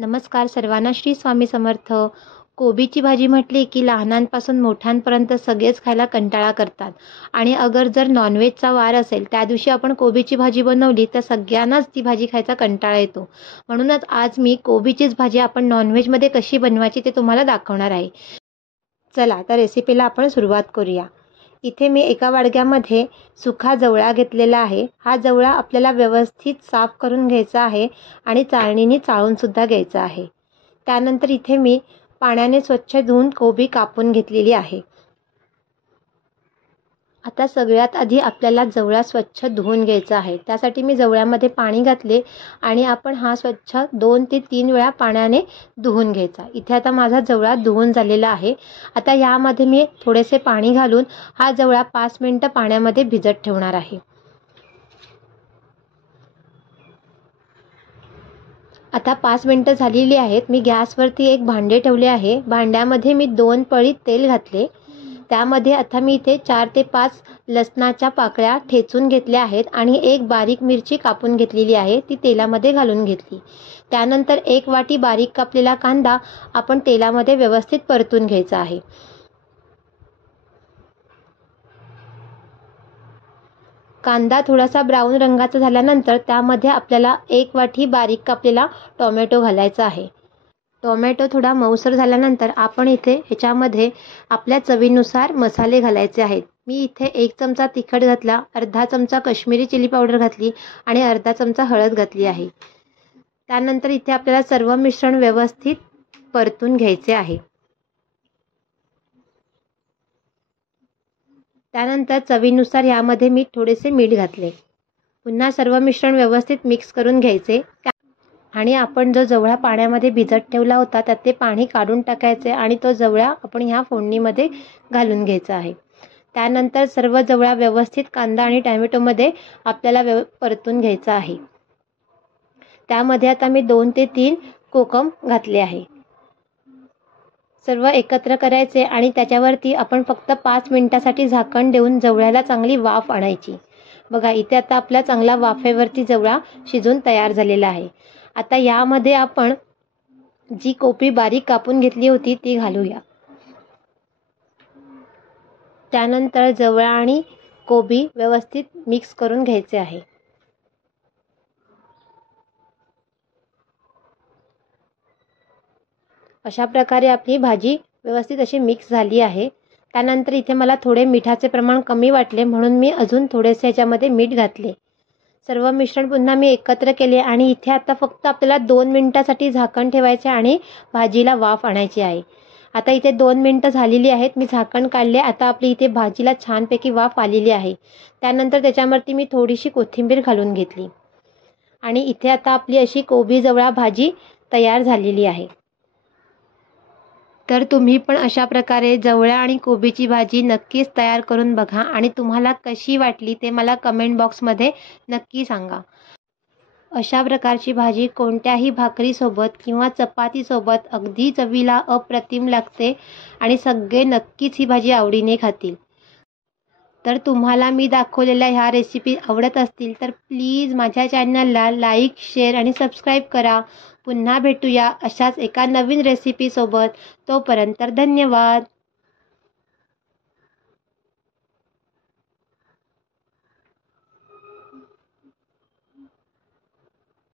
नमस्कार सर्वांना. श्री स्वामी समर्थ. कोबीची भाजी म्हटली की लहानांपासून मोठ्यांपर्यंत सगळेच खायला कंटाळा करतात आणि जर नॉनव्हेजचा वार असेल त्या दिवशी आपण कोबीची भाजी बनवली तर सगळ्यांनाच ती भाजी खायचा कंटाळा येतो. म्हणूनच आज मी कोबीचीच भाजी आपण नॉनव्हेजमध्ये कशी बनवायची ते तुम्हाला दाखवणार आहे. चला तर रेसिपीला आपण सुरुवात करूया. इथे मी एका वाडग्यामध्ये सुखा जवळा घेतलेला आहे. हा जवळा आपल्याला व्यवस्थित साफ करून घ्यायचा आहे आणि चाळणीने चाळूनसुद्धा घ्यायचा आहे. त्यानंतर इथे मी पाण्याने स्वच्छ धुवून कोबी कापून घेतलेली आहे. आता सगळ्यात आधी आपल्याला जवळा स्वच्छ धुवून घ्यायचा आहे. त्यासाठी मी जवळ्यामध्ये पाणी घातले आणि आपण हा स्वच्छ 2 ते 3 वेळा पाण्याने धुवून घ्यायचा. इथे आता माझा जवळा धुवून झालेला आहे. आता यामध्ये मी थोडेसे पाणी घालून हा जवळा 5 मिनिटं पाण्यामध्ये भिजत ठेवणार आहे. आता 5 मिनिटं झालेली आहेत. मी गॅसवरती एक भांडे ठेवले आहे. भांड्यामध्ये मी 2 पळी तेल घातले. त्यामध्ये आता मी इथे 4 ते 5 लसणाच्या पाकळ्या ठेचून घेतल्या आहेत आणि एक बारीक मिरची कापून घेतलेली आहे, ती तेलामध्ये घालून घेतली. त्यानंतर 1 वाटी बारीक कापलेला कांदा आपण तेलामध्ये व्यवस्थित परतून घ्यायचा आहे. कांदा थोडासा ब्राऊन रंगाचा झाल्यानंतर त्यामध्ये आपल्याला 1 वाटी बारीक कापलेला टोमॅटो घालायचा आहे. टोमॅटो थोडा मऊसर झाल्यानंतर आपण इथे ह्याच्यामध्ये आपल्या चवीनुसार मसाले घालायचे आहेत. मी इथे 1 चमचा तिखट घातला, अर्धा चमचा काश्मीरी चिली पावडर घातली आणि अर्धा चमचा हळद घातली आहे. त्यानंतर इथे आपल्याला सर्व मिश्रण व्यवस्थित परतून घ्यायचे आहे. त्यानंतर चवीनुसार यामध्ये मी थोडेसे मीठ घातले. पुन्हा सर्व मिश्रण व्यवस्थित मिक्स करून घ्यायचे आणि आपण जो जवळा पाण्यामध्ये भिजत ठेवला होता त्यात ते पाणी काढून टाकायचे आणि तो जवळा आपण ह्या फोडणीमध्ये घालून घ्यायचा आहे. त्यानंतर सर्व जवळा व्यवस्थित कांदा आणि टोमॅटोमध्ये आपल्याला परतून घ्यायचा आहे. त्यामध्ये आता मी 2 ते 3 कोकम घातले आहे. सर्व एकत्र करायचे आणि त्याच्यावरती आपण फक्त 5 मिनिटासाठी झाकण देऊन जवळ्याला चांगली वाफ आणायची. बघा इथे आता आपला चांगला वाफेवरती जवळा शिजून तयार झालेला आहे. आता यामध्ये आपण जी कोबी बारीक कापून घेतली होती ती घालूया. त्यानंतर जवळा आणि कोबी व्यवस्थित मिक्स करून घ्यायचे आहे. अशा प्रकारे आपली भाजी व्यवस्थित अशी मिक्स झाली आहे. त्यानंतर इथे मला थोडे मिठाचे प्रमाण कमी वाटले म्हणून मी अजून थोडेसे ह्याच्यामध्ये मीठ घातले. सर्व मिश्रण पुन्हा मी एकत्र केले आणि इथे आता फक्त आपल्याला 2 मिनिटासाठी झाकण ठेवायचे आणि भाजीला वाफ आणायची आहे. आता इथे 2 मिनिटं झालेली आहेत. मी झाकण काढले. आता आपली इथे भाजीला छानपैकी वाफ आलेली आहे. त्यानंतर त्याच्यावरती मी थोडीशी कोथिंबीर घालून घेतली आणि इथे आता आपली अशी कोबी जवळा भाजी तयार झालेली आहे. तर तुम्ही पण अशा प्रकारे जवळा आणि कोबीची भाजी नक्कीच तयार करून बघा आणि तुम्हाला कशी वाटली ते मला कमेंट बॉक्समध्ये नक्की सांगा. अशा प्रकारची भाजी कोणत्याही भाकरीसोबत किंवा चपातीसोबत अगदी चवीला अप्रतिम लागते आणि सगळे नक्कीच ही भाजी आवडीने खातील. तर तुम्हाला मी दाखवलेल्या ह्या रेसिपी आवडत असतील तर प्लीज माझ्या चॅनलला लाईक, शेअर आणि सबस्क्राईब करा. पुन्हा भेटूया अशाच एका नवीन रेसिपीसोबत. तोपर्यंत धन्यवाद.